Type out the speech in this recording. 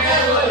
Hallelujah.